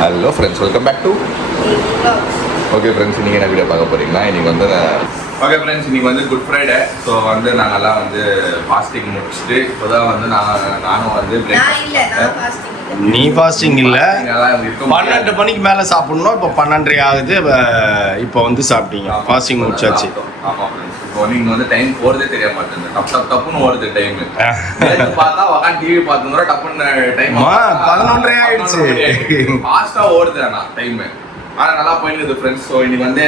Hello friends, welcome back to okay friends. இன்றைக்கி என்ன video பார்க்க போகிறீங்கன்னா, இன்றைக்கி வந்து ஓகே ஃப்ரெண்ட்ஸ், இன்றைக்கி வந்து குட் ஃப்ரைடே. ஸோ வந்து நாங்கள்லாம் வந்து ஃபாஸ்டிங் முடிச்சுட்டு இப்போ தான் வந்து நானும் வந்து நீ ஃபாஸ்டிங் இல்லை, 12 மணிக்கு மேலே சாப்பிட்ணும். இப்போ 12:30 ஆகுது. இப்போ வந்து சாப்பிட்டீங்க, ஃபாஸ்டிங் முடிச்சாச்சு. ஆமாம் ஃப்ரெண்ட்ஸ், இப்போ நீங்கள் வந்து டைம் போகிறதே தெரிய மாட்டேங்குது. தப்புன்னு ஓடுது டைமு. பார்த்தா உட்காந்து டிவி பார்த்துருந்தா டப்புன்னு டைம் 11:30 ஆயிடுச்சு. ஃபாஸ்ட்டாக ஓடுது ஆனால் டைமு. ஆனால் நல்லா போயிடுது ஃப்ரெண்ட்ஸ். ஸோ இன்னைக்கு வந்து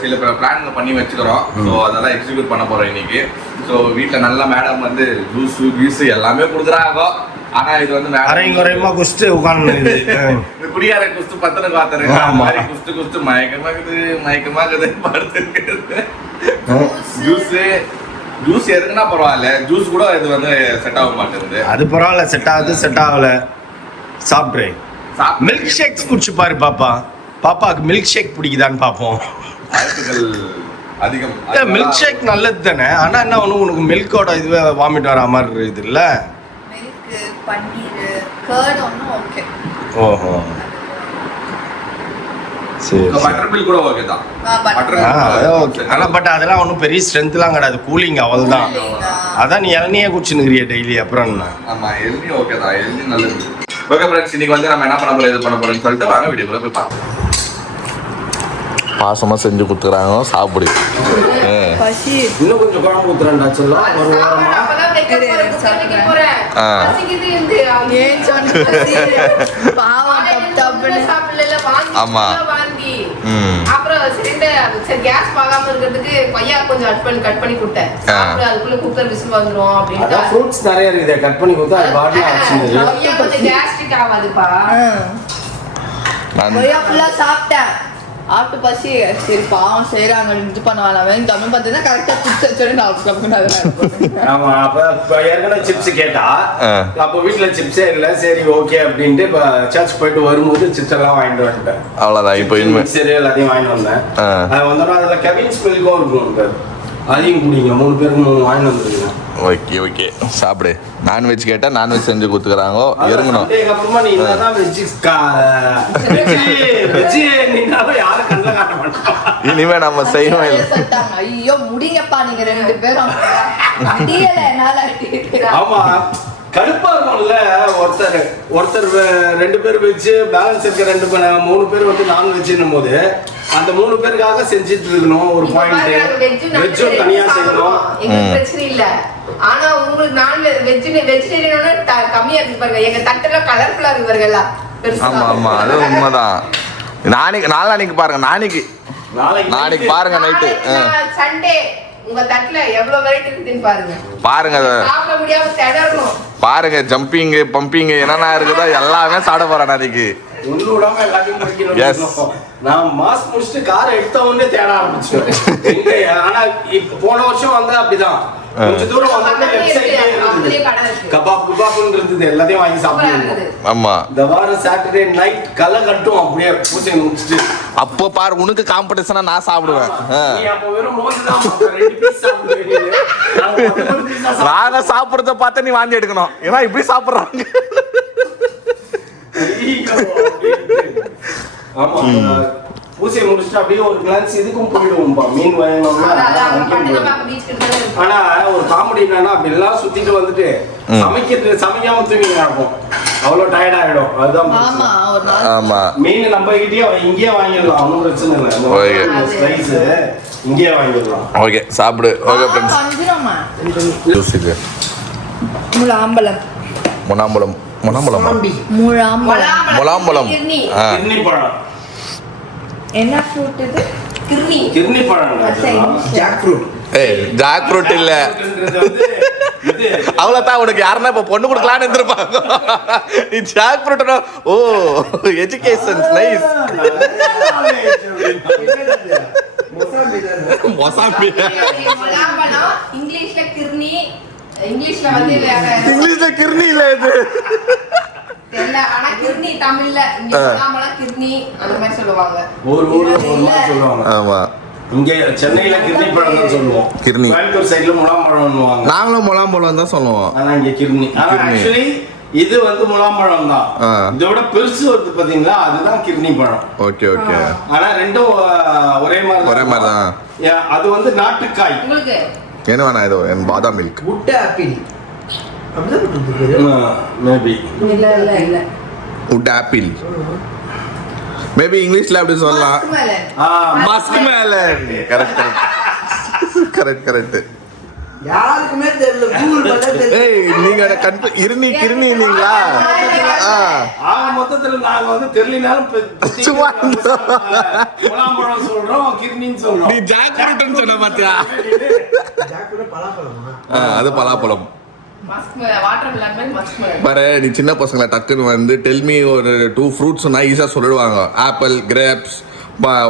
சில பிளான் பண்ணி வச்சுக்கிறோம். ஸோ அதெல்லாம் எக்ஸிக்யூட் பண்ண போகிறோம் இன்னைக்கு. ஸோ வீட்டில் நல்லா மேடம் வந்து ஜூஸு கீஸு எல்லாமே கொடுக்குறாங்க. ஆனா இது வந்து அரையும் குறையுமா குஸ்ட்டு உட்காந்து இது குடியார குஸ்து பத்தனை காத்துரு மாதிரி குஸ்து மயக்கமாக்குது படுத்துருக்குது. ஜூஸ் எதுக்குன்னா பரவாயில்ல, ஜூஸ் கூட இது வந்து செட் ஆக மாட்டேங்குது. அது பரவாயில்ல, செட் ஆகுது செட் ஆகல. சாப்பிட்ரு மில்க் ஷேக்ஸ் குடிச்சு பாரு பாப்பா. பாப்பாவுக்கு மில்க் ஷேக் பிடிக்குதான்னு பார்ப்போம். அதிகம் மில்க் ஷேக் நல்லது தானே. ஆனா என்ன ஒன்று, உனக்கு மில்கோட இதுவே வாமிட் வர மாதிரி இது இல்லை. ஓஹோ சரி, பட்டர் மில்க் கூட ஓகே தான். ஓகே. ஆனால் பட் அதெல்லாம் ஒன்றும் பெரிய ஸ்ட்ரென்த்லாம் கிடையாது, கூலிங் அவள் தான். அதான் நீ இளநியே குடிச்சுன்னுக்கிறிய டெய்லி. அப்புறம் என்ன? ஆமாம், ஹெல்தி ஓகே தான், ஹெல்தி நல்லது. ஓகே ஃப்ரெண்ட்ஸ், இன்னைக்கு வந்து நம்ம என்ன பண்ண போகிறோம், இது பண்ண போகிறோம்னு சொல்லிட்டு வாங்க வீடியோக்குள்ள போய் பார்க்கலாம். பாசமாக செஞ்சு கொடுத்துறாங்க, சாப்பிடு. இன்னும் கொஞ்சம் குழம்பு ஊத்துறேன்டா சொல்லலாம். ஒரு வாரமா ஆமா. அப்புறம் கேஸ் பாகாம இருக்கிறதுக்கு கொய்யா கொஞ்சம் கட் பண்ணி கொடுத்தேன். அதுக்குள்ள குக்கர் விசில் வந்துரும் அப்படினா ஃப்ரூட்ஸ் நிறைய இருக்குது, கட் பண்ணி கொடுத்தா அது பாட்டில் ஆச்சுது. கொய்யா கொஞ்சம் கேஸ்ட்ரிக் ஆகாதுப்பா. கொய்யா ஃபுல்லா சாப்பிட்டேன். ஆட்டு பசி சரி பாவம் செய்யறாங்க, இது பண்ணுவாங்க. தமிழ் பார்த்தா கரெக்டா சிப்ஸ் வச்சு நான் ஆமா. அப்ப ஏற்கனவே சிப்ஸ் கேட்டா, அப்ப வீட்டுல சிப்ஸே இல்ல. சரி ஓகே அப்படின்ட்டு இப்ப சர்ச் போயிட்டு வரும்போது சிப்ஸ் எல்லாம் வாங்கிட்டு வந்துட்டேன். அவ்வளவுதான். இப்போ சரி எல்லாத்தையும் வாங்கிட்டு வந்தேன். அது வந்தோம்னா அதுல கெவின்ஸ் மில்க்கும் இருக்கும், அதையும் குடிங்க. 3 பேருக்கு 3 வாங்கிட்டு வந்துருக்கீங்க. ஓகே ஓகே, சாப்பிடு. நான்வெஜ் கேட்டா நான்வெஜ் செஞ்சு கொடுத்துக்கிறாங்க. இறங்கணும். அப்புறமா நீ என்னதான் இனிமே நம்ம செய்யவே இல்லை. ஐயோ முடிங்கப்பா நீங்க 2 பேரும். ஆமா, கடுப்பா இருக்கும்ல. ஒருத்தர் 2 பேர் வச்சு பேலன்ஸ் இருக்க 3 பேர் வந்து நான் வச்சுன்னும் போது அந்த 3 பேருக்காக செஞ்சுட்டு இருக்கணும். ஒரு பாயிண்ட் வெஜ்ஜும் தனியா செய்யணும். பிரச்சனை இல்ல. ஆனா உங்களுக்கு நான் வெஜிடேரியனோட கம்மியா இருக்கு பாருங்க. எங்க தட்டுல கலர்ஃபுல்லா இருக்கு பாருங்க. ஆமா ஆமா, அது உண்மைதான். நாளைக்கு பாருங்க, நாளைக்கு பாருங்க நைட்டு சண்டே உங்க தட்டுல எவ்வளவு வெரைட்டி இருக்குன்னு பாருங்க. பாருங்க, சாப்பிட முடியாம திணறணும் பாருங்க. ஜம்பிங் பம்பிங் என்னென்ன இருக்குதோ எல்லாமே சாப்பிட போறேன் நாளைக்கு. ஒண்ணு விடாம எல்லாத்தையும் முடிக்கணும். நான் மாஸ்க் முடிச்சுட்டு காரை எடுத்த உடனே தேட ஆரம்பிச்சிட்டேன். ஆனா இப்ப போன வருஷம் வந்தா அப்படிதான். கொஞ்ச தூரம் வந்தா கபாப்னு இருந்தது, எல்லாத்தையும் வாங்கி சாப்பிடுவோம். ஆமா, இந்த வாரம் சாட்டர்டே நைட் களை கட்டும் அப்படியே பூசை முடிச்சுட்டு. அப்போ பாரு, உனக்கு காம்படிஷனா நான் சாப்பிடுவேன். நாங்க சாப்பிடுறத பார்த்தா நீ வாந்தி எடுக்கணும். ஏன்னா இப்படி சாப்பிடுறாங்க. பூசை முடிச்சுட்டு அப்படியே ஒரு கிளான்ஸ் இதுக்கும் போயிடுவோம்பா. மீன் வாங்கணும்னா. ஆனா ஒரு காமெடி என்னன்னா, அப்படி எல்லாம் சுத்திட்டு வந்துட்டு சமைக்காம தூங்கி நடக்கும். அவ்வளவு டயர்ட் ஆயிடும். அதுதான் ஆமா. மீன் நம்ம கிட்டயே இங்கேயே வாங்கிடலாம், ஒன்றும் பிரச்சனை இல்லை. ஸ்லைஸ் இங்கேயே வாங்கிடலாம். ஓகே, சாப்பிடு. ஓகே ஃப்ரெண்ட்ஸ், யோசிக்கு முலாம்பழம் என்ன ஃப்ரூட் இது? கிர்னி பழம். Jack fruit. ஜாக் ஃப்ரூட் இல்ல. அவ்வளவுதான். உனக்கு யாருன்னா இப்ப பொண்ணு கொடுக்கலான்னு இருந்திருப்பாங்க. நீ ஜாக் ஃப்ரூட். ஓ, எஜுகேஷன் நைஸ். மொசாம்பி. இங்கிலீஷ்ல கிர்னி, இங்கிலீஷ்ல வந்து இங்கிலீஷ்ல கிர்னி இல்ல இது. ஆனா கிர்னி தமிழ்ல கிர்னி அந்த மாதிரி சொல்லுவாங்க. சொல்லுவாங்க. ஆமா, இங்க சென்னையில கிர்னி பழம் தான் சொல்லுவோம். கிர்னி. கோயம்புத்தூர் சைடுல முலாம்பழம்னுவாங்க. நாங்களும் முலாம்பழம் தான் சொல்லுவோம். ஆனா இங்க கிர்னி. ஆக்சுவலி இது வந்து முலாம்பழம் தான். இதோட பெருசு வருது பாத்தீங்களா, அதுதான் கிர்னி பழம். Okay okay. ஆனா ரெண்டும் ஒரே மாதிரி தான். அது வந்து நாட்டுக்காய். உங்களுக்கு என்ன வேணா இது பாதாம் மில்க். வுட் ஆப்பிள் அப்படிதான் மேபி. இல்ல வுட் ஆப்பிள். மேபி இங்கிலீஷ்ல அப்படி சொல்லலாம். Musk melon. கரெக்ட். யாருக்குமே தெரியல, கூகுள் பண்ண தெரியல. ஏய் நீங்க கிருணி நீங்களா? மொத்தத்துல நாங்க வந்து தெரியலனாலும் முலாம்பழம் சொல்றோம், கிர்னின்னு சொல்றோம். நீ ஜாக் ஃப்ரூட்னு சொன்ன பாத்தியா? ஜாக்குல பலாப்பழமா? அது பலாப்பழம். வாட்டர்மெலன் பாரு, நீ சின்ன பசங்களை டக்குன்னு வந்து டெல் மீ ஒரு 2 ஃப்ரூட்ஸ் சொன்னா ஈஸியா சொல்லிடுவாங்க. Apple, grapes,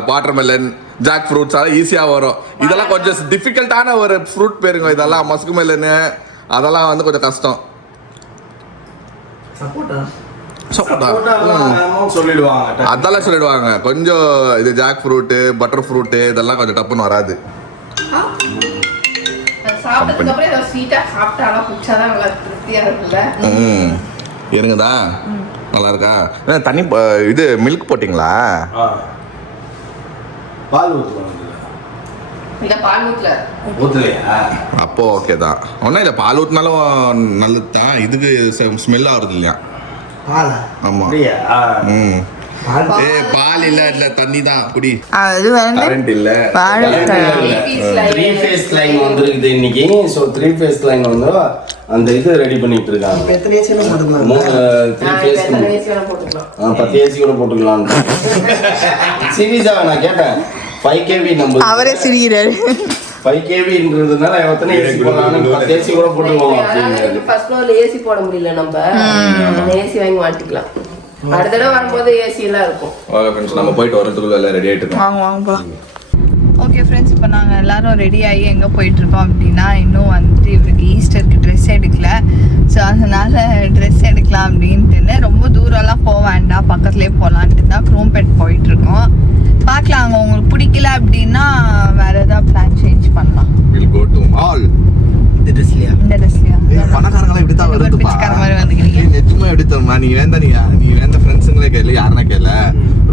watermelon, jackfruits அதெல்லாம் ஈஸியா வரும். இதெல்லாம் கொஞ்சம் டிஃபிகல்ட்டான ஒரு ஃப்ரூட் பேருங்க. இதெல்லாம் மஸ்க் மெலன் அதெல்லாம் வந்து கொஞ்சம் கஷ்டம். சொல்லிடுவாங்க, அதெல்லாம் சொல்லிடுவாங்க. கொஞ்சம் இது ஜாக் ஃப்ரூட்டு, பட்டர் ஃப்ரூட்டு இதெல்லாம் கொஞ்சம் டப்புன்னு வராது. சாப்பிட்டதுக்கு அப்புறம் ஏதோ ஸ்வீட்டா சாப்பிட்டாலும் குடிச்சாதான் நல்லா திருப்தியா இருக்குல்ல. இருங்கதா நல்லா இருக்கா? தண்ணி இது மில்க் போட்டிங்களா? பால் ஊத்துவாங்க. இல்ல பால் ஊத்தலையா? அப்போ ஓகே தான். ஒன்றும் இல்லை, பால் ஊற்றினாலும் நல்லது தான். இதுக்கு ஸ்மெல் ஆகுறது இல்லையா? பாலா? ஆமா. ம். பால் இல்ல தண்ணி தான் குடி. அது வந்து கரண்ட் இல்ல. 3 ஃபேஸ் லைன் வந்திருக்குது இன்னைக்கு. சோ 3 ஃபேஸ் லைன் வந்து அந்த இது ரெடி பண்ணிட்டு இருக்காங்க. எத்தனை ஏசி போட்டுக்கலாம்? 3 ஃபேஸ் போட்டுக்கலாம். 10 ஏசி கூட போட்டுக்கலாம். சீரியஸா நான் கேட்டேன். 5 kV நம்பர். அவரே சிரிக்கிறாரு. 5 kVன்றதுனால எத்தனை ஏசி போடலாம்? 10 ஏசி கூட போட்டுக்கலாம் அப்படிங்கிறது. ஃபர்ஸ்ட் ஃப்ளோர்ல ஏசி போட முடியல, நம்ம ஏசி வாங்கி மாட்டிக்கலாம். அடுத்த தடவை வரும்போது ஏசி எல்லாம் இருக்கும். ஓகே ஃப்ரெண்ட்ஸ், நம்ம போயிட்டு வரதுக்குள்ள எல்லாம் ரெடி ஆயிட்டு இருக்கோம். வாங்க போகலாம். ஓகே ஃப்ரெண்ட்ஸ், இப்போ நாங்கள் எல்லாரும் ரெடி ஆகி எங்கே போயிட்டுருக்கோம் அப்படின்னா, இன்னும் வந்துட்டு இவருக்கு ஈஸ்டருக்கு ட்ரெஸ் எடுக்கல. ஸோ அதனால் ட்ரெஸ் எடுக்கலாம் அப்படின்ட்டு ரொம்ப தூரம்லாம் போக வேண்டாம், பக்கத்துலேயே போகலான்ட்டு தான் குரோம்பேட் போயிட்டுருக்கோம். பார்க்கலாம், அங்கே உங்களுக்கு பிடிக்கல அப்படின்னா வேறு ஏதாவது பிளான் சேஞ்ச் பண்ணலாம். We'll go to mall. இந்த ட்ரெஸ்லையா? இந்த ட்ரெஸ்லையா? பணக்காரங்களா இப்படி தான் வருதுப்பா. பிச்சைக்கார மாதிரி வந்துக்கிறீங்க. நிஜமா எப்படி தருமா? நீ வேண்ட ஃப்ரெண்ட்ஸுங்களே கேளு, யாருன்னா கேள,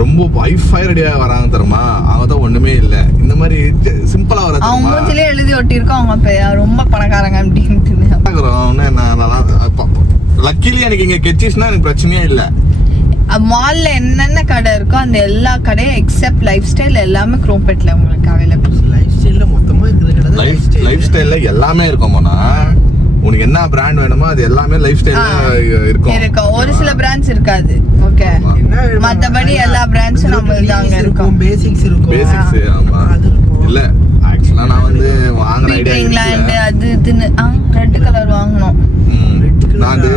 ரொம்ப வைஃபை ரெடியா வராங்க தருமா? அவங்க தான் ஒண்ணுமே இல்ல. இந்த மாதிரி சிம்பிளா வர அவங்க மூஞ்சிலே எழுதி ஒட்டியிருக்கோம் அவங்க ரொம்ப பணக்காரங்க அப்படின்ட்டு. லக்கிலி எனக்கு இங்க கெச்சிஸ்னா எனக்கு பிரச்சனையே இல்ல. மால்ல என்னென்ன கடை இருக்கோ அந்த எல்லா கடையும் எக்ஸப்ட் லைஃப் ஸ்டைல் எல்லாமே குரோம்பேட்ல உங்களுக்கு அவைலபிள். லைஃப் ஸ்டைல்ல மொத்தமா இருக்கிற கடை தான் லைஃப் ஸ்டைல்ல எல்லாமே இருக்கும்னா உனக்கு என்ன பிராண்ட் வேணுமோ அது எல்லாமே லைஃப் ஸ்டைல்ல இருக்கும். ஒரு சில பிராண்ட்ஸ் இருக்காது. ஓகே, மத்தபடி எல்லா பிராண்ட்ஸும் நம்மளுக்கு அங்க இருக்கும். பேசிக்ஸ் இருக்கும். பேசிக்ஸ் ஆமா. இல்ல ஆக்சுவலா நான் வந்து வாங்குற ஐடியா இங்கிலாந்து அது இதுன்னு ரெட் கலர் வாங்கணும். நான் அது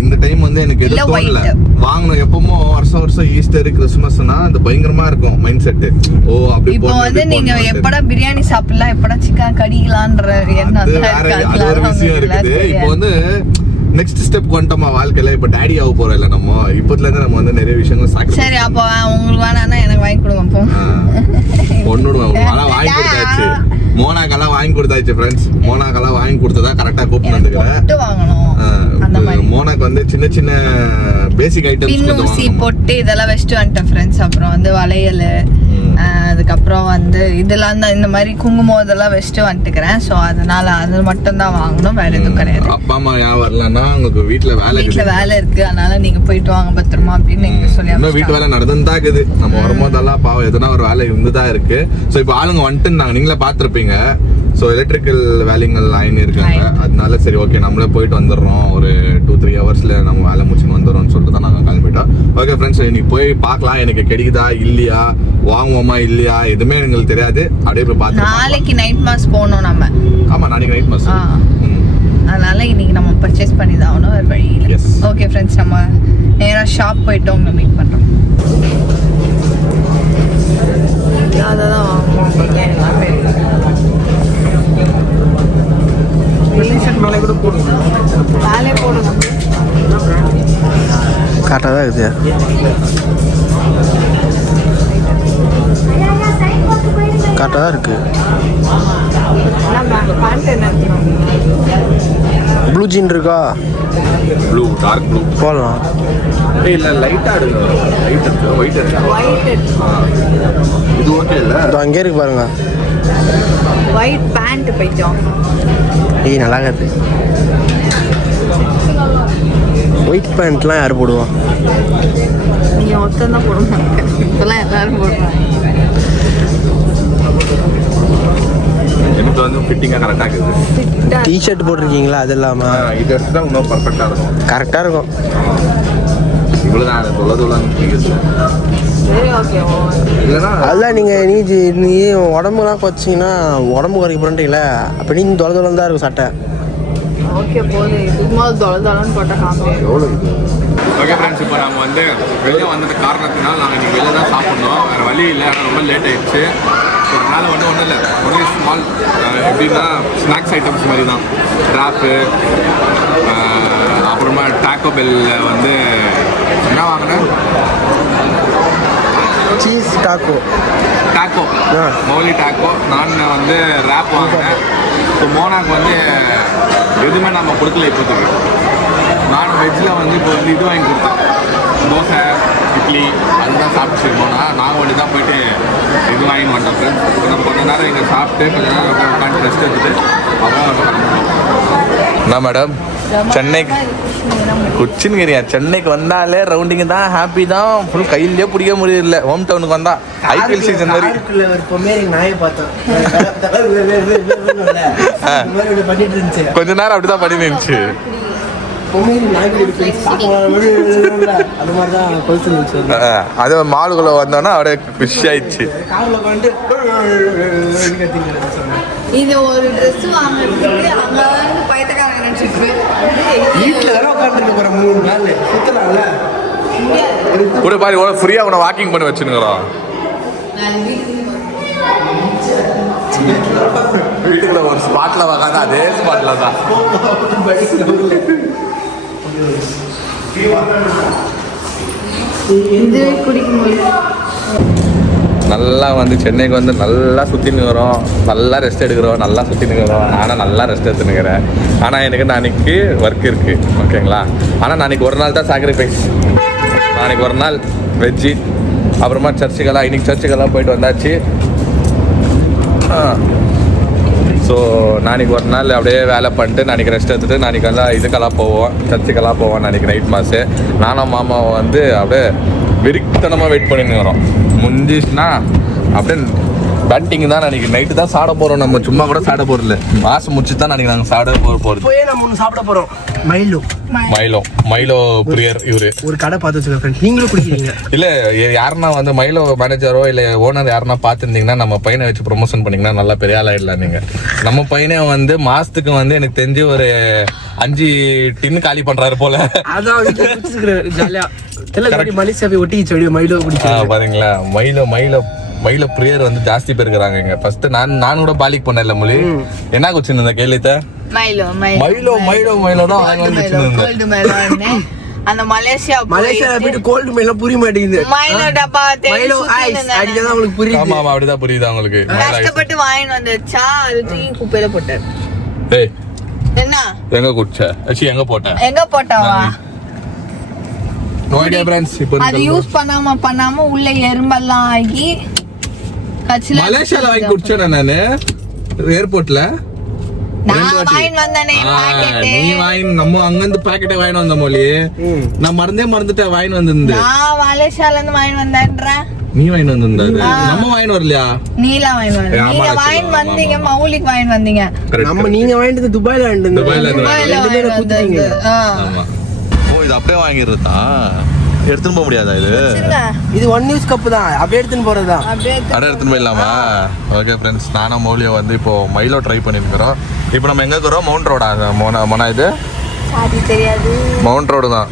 இந்த டைம் வந்து எனக்கு எதுவும் தோணல வாங்கணும். எப்பவுமே வருஷம் ஈஸ்டர் கிறிஸ்துமஸ்னா அது பயங்கரமா இருக்கும் மைண்ட் செட். ஓ அப்படி இப்போ வந்து நீங்க எப்படா பிரியாணி சாப்பிடலாம், எப்படா சிக்கன் கடிக்கலாம்ன்ற எண்ணம் அது ஒரு விஷயம் இருக்குது. இப்போ வந்து நெக்ஸ்ட் ஸ்டெப் வந்துட்டோமா வாழ்க்கையில. இப்போ டேடி ஆக போறோம் இல்ல நம்ம. இப்போதுல இருந்து நம்ம வந்து நிறைய விஷயங்கள் சாப்பிட்டு. சரி, அப்போ உங்களுக்கு வேணாம்னா எனக்கு வாங்கி கொடுங்க. அப்போ ஒன்னோட வாங்கி கொடுத்தாச்சு. மோனாக்கெல்லாம் வாங்கி கொடுத்தாச்சு ஃப்ரெண்ட்ஸ். மோனாக்கெல்லாம் வாங்கி கொடுத்ததா கரெக்டா கூப்பிட்டு வந்துக்கிறேன். வாங்கணும். மோனாக்கு வந்து சின்ன சின்ன பேசிக் ஐட்டம்ஸ் ஊசி பொட்டு இதெல்லாம் வச்சுட்டு வந்துட்டேன் ஃப்ரெண்ட்ஸ். அப்புறம் வந்து வளையல், அதுக்கப்புறம் வந்து இதெல்லாம் தான் இந்த மாதிரி குங்குமம் இதெல்லாம் வச்சுட்டு வந்துட்டுக்கிறேன். ஸோ அதனால அது மட்டும் தான் வாங்கணும், வேற எதுவும் கிடையாது. அப்பா அம்மா ஏன் வரலன்னா உங்களுக்கு வீட்டுல வேலை இருக்கு, அதனால நீங்க போயிட்டு வாங்க பத்திரமா அப்படின்னு நீங்க சொல்லி வீட்டு வேலை நடந்துதான் இருக்குது. நம்ம வரும்போதெல்லாம் பாவம் எதுனா ஒரு வேலை இருந்துதான் இருக்கு. ஸோ இப்போ ஆளுங்க வந்துட்டு நீங்களே பார்த்துருப்பீங்க. ஸோ எலக்ட்ரிக்கல் வேலைங்கள் லைன் இருக்காங்க. அதனால சரி ஓகே நம்மளே போயிட்டு வந்துடுறோம். ஒரு 2-3 ஹவர்ஸ்ல நம்ம வேலை முடிச்சுன்னு வந்துடுறோம்னு சொல்லிட்டு தான் நாங்கள் கிளம்பிட்டோம். ஓகே ஃப்ரெண்ட்ஸ், இன்னைக்கு போய் பார்க்கலாம் எனக்கு கிடைக்குதா இல்லையா, வாங்குவோமா இல்லையா எதுவுமே எங்களுக்கு தெரியாது. அப்படியே போய் பார்த்து நாளைக்கு நைட் மாஸ் போகணும் நம்ம. ஆமா, நாளைக்கு நைட் மாஸ். அதனால இன்னைக்கு நம்ம பர்ச்சேஸ் பண்ணி தான் ஆகணும், வேறு வழி இல்லை. ஓகே ஃப்ரெண்ட்ஸ், நம்ம நேராக ஷாப் போயிட்டு உங்களை மீட் பண்ணுறோம். அதெல்லாம் மேலே கூட போடுங்க. மேலே போடுங்க. கரெக்டாக தான் இருக்குது. கரெக்டாக தான் இருக்குது. பேண்ட் என்ன ப்ளூ ஜீன் இருக்கா? Blue, dark blue. போகலாம். இல்லை லைட்டாக எடுங்க. லைட் இருக்கு, ஒயிட் இருக்கு. இது ஓகே இல்லை? அது அங்கே இருக்கு பாருங்க. ஒயிட் பேண்ட் போயிட்டோம். ஏய் நல்லா இருக்குது. ஒயிட் பேண்ட்லாம் யார் போடுவா? நீங்கள் ஒருத்தன் தான் போட மாட்டேன். இப்போல்லாம் எல்லாரும் போடுறாங்க. எனக்கு வந்து ஃபிட்டிங்காக கரெக்டாக இருக்குது. டிஷர்ட் போட்டிருக்கீங்களா? அது இல்லாமல் இது எடுத்து தான் இன்னும் பர்ஃபெக்டாக இருக்கும். கரெக்டாக இருக்கும். இவ்வளோ தான் தொலைன்னு பிடிக்குது. சரி ஓகே. இல்லைன்னா அதுதான் நீ உடம்புலாம் குறைச்சிங்கன்னா உடம்பு குறைக்க போகிறீங்களே, அப்போ நீ தொலைன்னு தான் இருக்கும் சட்டை. ஓகே போதும். இதுக்கு மேலே தொலைன்னு போட்டால் காமெடி. எவ்வளோ இது? ஓகே ஃப்ரெண்ட்ஸ், இப்போ நம்ம வந்து வெளியே வந்தது காரணத்தினால் நாங்கள் இன்றைக்கி வெளியே தான் சாப்பிட்ணும். வேறு வழி இல்லை, ஆனால் ரொம்ப லேட் ஆகிடுச்சு. ஸோ அதனால் வந்து ஒன்றும் இல்லை, ஒரே ஸ்மால் எப்படின்னா ஸ்நாக்ஸ் ஐட்டம்ஸ் மாதிரி தான். ட்ராப்பு, அப்புறமா டாக்கோ பெல்லில் வந்து என்ன வாங்கினேன்? சீஸ் டாக்கோ. மௌலி டாக்கோ. நான் வந்து ரேப் வாங்கினேன். ஸோ மோனாக்கு வந்து எதுவுமே நம்ம கொடுக்கல இப்போதைக்கு. நான் வெஜ்ஜில் வந்து இப்போ வந்து இது வாங்கி கொடுத்தேன், தோசை, இட்லி, அதுதான் சாப்பிட்டுருக்கோம். நாங்கள் ஒன்று தான் போயிட்டு இது வாங்கி வந்தோம் ஃப்ரெண்ட்ஸ். இப்போ நம்ம கொஞ்ச நேரம் இங்கே சாப்பிட்டு கொஞ்ச நேரம் உட்காந்து ரெஸ்ட் எடுத்துட்டு அப்புறம் என்ன மேடம் சென்னைக்கு குச்சின்கிறியா? சென்னைக்கு வந்தாலே ரவுண்டிங் தான், ஹாப்பி தான். ஃபுல் கையிலேயே பிடிக்க முடியல. ஹோம் டவுனுக்கு வந்தா ஐபிஎல் சீசன் மாதிரி கொஞ்ச நேரம் அப்படிதான் பண்ணி இருந்துச்சு. அது மாலுக்குள்ள வந்தோன்னா அப்படியே குஷி ஆயிடுச்சு. இது ஒரு ட்ரெஸ் வாங்குறதுக்கு அங்க வந்து பைத்தக்காரங்க நினைச்சிட்டு வீட்டில் வேற உட்காந்துருக்க போகிறேன் 3 நாள் சுத்தலாம்ல. கூட பாரு உன ஃப்ரீயா உன வாக்கிங் பண்ணி வச்சுருக்கிறோம். வீட்டுக்குள்ள ஒரு ஸ்பாட்ல வாங்காத அதே ஸ்பாட்ல தான். இதுவே குடிக்கும் போது நல்லா வந்து சென்னைக்கு வந்து நல்லா சுற்றின்னு வரோம், நல்லா ரெஸ்ட் எடுக்கிறோம், நல்லா சுற்றின்னு இருக்கிறோம். நானும் நல்லா ரெஸ்ட் எடுத்துனுக்கிறேன். ஆனால் எனக்கு நாளைக்கு ஒர்க் இருக்குது, ஓகேங்களா? ஆனால் நாளைக்கு ஒரு நாள் தான் சாக்ரிஃபைஸ். நாளைக்கு ஒரு நாள் வெஜ்ஜி, அப்புறமா சர்ச்சுக்கெல்லாம் இன்றைக்கி சர்ச்சுக்கெல்லாம் போயிட்டு வந்தாச்சு. ஸோ நாளைக்கு ஒரு நாள் அப்படியே வேலை பண்ணிட்டு நாளைக்கு ரெஸ்ட் எடுத்துகிட்டு நாளைக்கு வந்து இதுக்கெல்லாம் போவோம், சர்ச்சுக்கெல்லாம் போவோம். நாளைக்கு நைட் மாசு நானும் மாமாவை வந்து அப்படியே வெறித்தனமாக வெயிட் பண்ணின்னு வரோம். முடிஞ்சிச்சுன்னா அப்படியே பேட்டிங் தான். நாளைக்கு நைட்டு தான் சாப்பிட போகிறோம். நம்ம சும்மா கூட சாப்பிட போகிறதில்ல, மாதம் முடிச்சு தான் நாளைக்கு நாங்கள் சாப்பிட போகிறது. போய் நம்ம ஒன்று சாப்பிட போகிறோம். மைலோ பிரியர் இவரு ஒரு கடை பார்த்து வச்சுக்க ஃப்ரெண்ட். நீங்களும் குடிக்கிறீங்க இல்லை? யாருன்னா வந்து மைலோ மேனேஜரோ இல்லை ஓனர் யாருன்னா பார்த்துருந்தீங்கன்னா நம்ம பையனை வச்சு ப்ரொமோஷன் பண்ணிங்கன்னா நல்லா பெரிய ஆள் ஆகிடலாம். நீங்கள் நம்ம பையனை வந்து மாதத்துக்கு வந்து எனக்கு தெரிஞ்சு ஒரு 5 டின்னு காலி பண்ணுறாரு போல. அதான் ஜாலியாக மலேசியாவை ஒட்டி சொல்லி மைலோ குடிக்கிறேன். பாருங்களா, மைலோ பிரியர் வந்து ஜாஸ்தி பேர் இருக்கிறாங்க இங்க. ஃபர்ஸ்ட் நான் கூட பாலிக் பண்ணல மொழி என்ன குச்சின்னு இருந்த கேள்வித்த மைலோ தான் அந்த மலேசியா போயிட்டு கோல்டு மைலோ புரிய மாட்டேங்குது. மைலோ ஐஸ் அடிச்சா உங்களுக்கு புரியுது. ஆமா ஆமா அப்படிதான் புரியுது உங்களுக்கு. கஷ்டப்பட்டு வாங்கி வந்துச்சா, அது தூக்கி குப்பையில போட்டார். ஏய் என்ன எங்க குடிச்ச? அச்சி எங்க போட்டாவா? No idea friends. இப்போ அது யூஸ் பண்ணாம உள்ள எறும்பெல்லாம் ஆகி கட்சில மலேசியால வாங்கி குடிச்சேன் நானு ஏர்போர்ட்ல. நான் வாங்கி வந்தனே பாக்கெட். நீ வாங்கி நம்ம அங்க இருந்து பாக்கெட்டை வாங்கி வந்த மொழி. நான் மறந்துட்டேன் வாங்கி வந்திருந்தேன். நான் மலேசியால இருந்து வாங்கி வந்தேன்ற. நீ வாங்கி வந்திருந்தாரு, நம்ம வாங்கி வரலையா? நீலா வாங்கி வந்தீங்க. நீங்க வாங்கி வந்தீங்க, மௌலிக் வாங்கி வந்தீங்க. நம்ம நீங்க வாங்கிட்டு துபாயில வாங்கிட்டு துபாயில. ஆமா. ஓ இது அப்படியே வாங்கிடுறதா? எடுத்துன்னு போக முடியாதா இது? இது 1 நியூஸ் கப் தான், அப்படியே எடுத்துன்னு போறதா? அட எடுத்துன்னு போயிடலாமா? ஓகே ஃப்ரெண்ட்ஸ், நானும் மௌலியா வந்து இப்போ மைலோ ட்ரை பண்ணிருக்கிறோம். இப்போ நம்ம எங்க இருக்கிறோம்? மவுண்ட் ரோடா? மோனா இது தெரியாது. மவுண்ட் ரோடு தான்.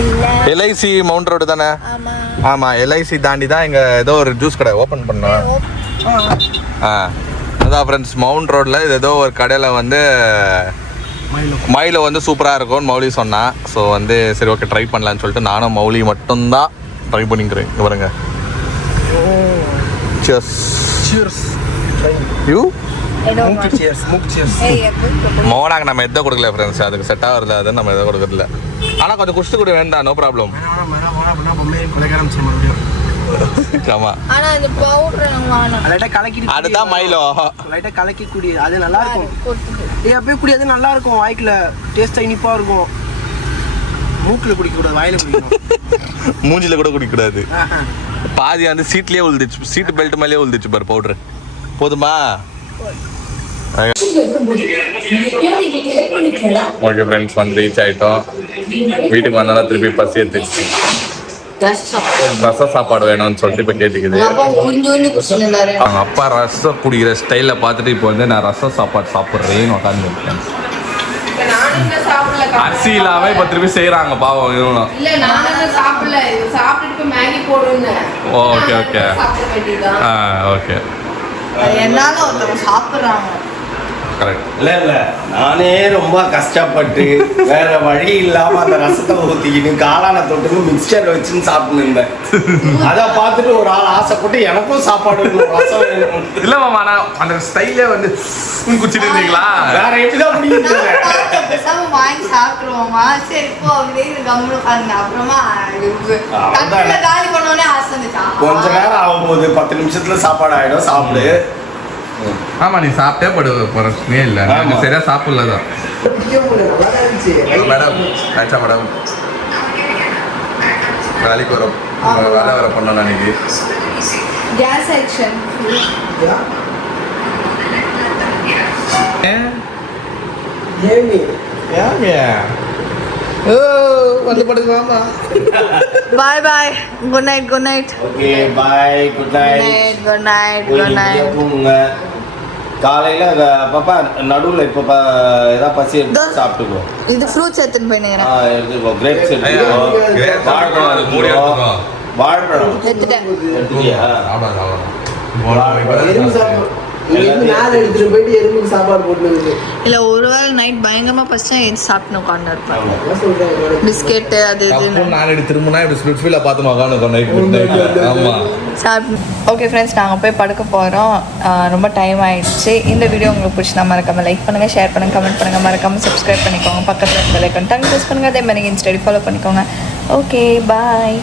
இல்ல எல்ஐசி மவுண்ட் ரோடு தானே? ஆமா ஆமா, எல்ஐசி தாண்டி தான் இங்க ஏதோ ஒரு ஜூஸ் கடை ஓபன் பண்ணோம். அதான் ஃப்ரெண்ட்ஸ், மவுண்ட் ரோட்ல இது ஏதோ ஒரு கடையில வந்து மைலோ வந்து சூப்பராக இருக்கும்னு மௌலி சொன்னா. ஸோ வந்து சரி ஓகே ட்ரை பண்ணலான்னு சொல்லிட்டு நானும் மௌலி மட்டும்தான் ட்ரை பண்ணிக்கிறேன். இங்கே பாருங்க. Cheers. Cheers. You? மோனாக்கு நம்ம எதை கொடுக்கல ஃப்ரெண்ட்ஸ், அதுக்கு செட் ஆகுறது அது நம்ம எதை கொடுக்கறதில்ல. ஆனால் கொஞ்சம் குடிச்சு கூட வேண்டாம், நோ ப்ராப்ளம். ஆமா, ஆனா இந்த பவுடர் லைட்டா கலக்கி அதுதான் மைலோ. லைட்டா கலக்கி குடி, அது நல்லா இருக்கும். அப்படியே குடி, அது நல்லா இருக்கும். வாய்க்குல டேஸ்டா இனிப்பா இருக்கும். மூக்குல குடிக்க கூடாது, வாயில குடிக்கணும். மூஞ்சில கூட குடிக்க கூடாது. பாதி வந்து சீட்லயே உழுந்துச்சு, சீட் பெல்ட் மேலேயே உழுந்துச்சு பாரு பவுடர். போதுமா? ஓகே ஃப்ரெண்ட்ஸ், வந்து ரீச் ஆயிட்டோம். வீட்டுக்கு வந்தாலும் திருப்பி பசி எடுத்துச்சு. ரச சாப்பாடு வேணும்னு சொல்லிட்டு இப்போ கேட்டுக்குது. அவங்க அப்பா ரசம் குடிக்கிற ஸ்டைல பார்த்துட்டு இப்போ வந்து நான் ரச சாப்பாடு சாப்பிட்றேன்னு உட்காந்து இருக்கேன். அரிசி இல்லாம இப்ப திருப்பி செய்யறாங்க பாவம் இவனும். இல்ல நானும் சாப்பிடல, சாப்பிட்டுட்டு மேகி போடுன்னு. ஓகே ஓகே ஓகே, என்னால ஒருத்தவங்க சாப்பிடுறாங்க. கரெக்ட். இல்ல நானே ரொம்ப கஷ்டப்பட்டு வேற வழி இல்லாம அந்த ரசத்தை ஊத்திக்கிட்டு காளான தொட்டு மிக்சர் வச்சுன்னு சாப்பிட்டு இருந்தேன். அதை பார்த்துட்டு ஒரு ஆள் ஆசைப்பட்டு எனக்கும் சாப்பாடு வேணும், ரசம் வேணும். இல்ல மாமா, நான் அந்த ஸ்டைலே வந்து குடிச்சிட்டு இருந்தீங்களா? வேற எப்படிதான் முடியுது? வாங்கி சாப்பிடுவோமா, சரி இப்போ அப்படின்னு கம்முனு உட்காந்து அப்புறமா காலி பண்ணோடனே ஆசை வந்துச்சா. கொஞ்ச நேரம் ஆகும் போது 10 நிமிஷத்துல சாப்பாடு ஆயிடும், சாப்பிடு. ஆமா, நீ சாப்பிட்டே படு, பிரச்சனையே இல்லை. சரியா சாப்பிடலதான் மேடம். ஆச்சா மேடம், வேலைக்கு வரோம், வேலை வர பண்ணோம் அன்னைக்கு. கேஸ் ஆக்ஷன் வந்து படுக்கலாமா? Bye bye, good night good night. Okay bye, good night. Good night good night. தூங்குங்க. காலையில பாப்பா நடுவுல இப்ப ஏதாவது பசி எடுத்து சாப்பிட்டுக்கோ. இது ஃப்ரூட்ஸ் எடுத்துன்னு போய் நேரா எடுத்துக்கோ. கிரேப்ஸ் எடுத்துக்கோ. வாழைப்பழம் எடுத்துட்டேன். எடுத்துக்கியா? இல்ல ஒருவேளை நைட் பயங்கரமா பசிச்சா எடுத்து சாப்பிட்டு உட்காந்து இருப்பேன். பிஸ்கெட் அது இது நான் திரும்பினா இப்படி ஸ்பிரிட்ஃபீல்ல பார்த்து உட்காந்து நைட். ஆமா. ஓகே ஃப்ரெண்ட்ஸ், நாங்கள் போய் படுக்க போகிறோம். ரொம்ப டைம் ஆயிடுச்சு. இந்த வீடியோ உங்களுக்கு பிடிச்சா மறக்காம லைக் பண்ணுங்கள், ஷேர் பண்ணுங்கள், கமெண்ட் பண்ணுங்கள், மறக்காமல் சப்ஸ்கிரைப் பண்ணிக்கோங்க. பக்கத்தில் பெல் ஐகான் ப்ரெஸ் பண்ணுங்கள். அதே மாதிரி இன்ஸ்டாடி ஃபாலோ பண்ணிக்கோங்க. Okay bye.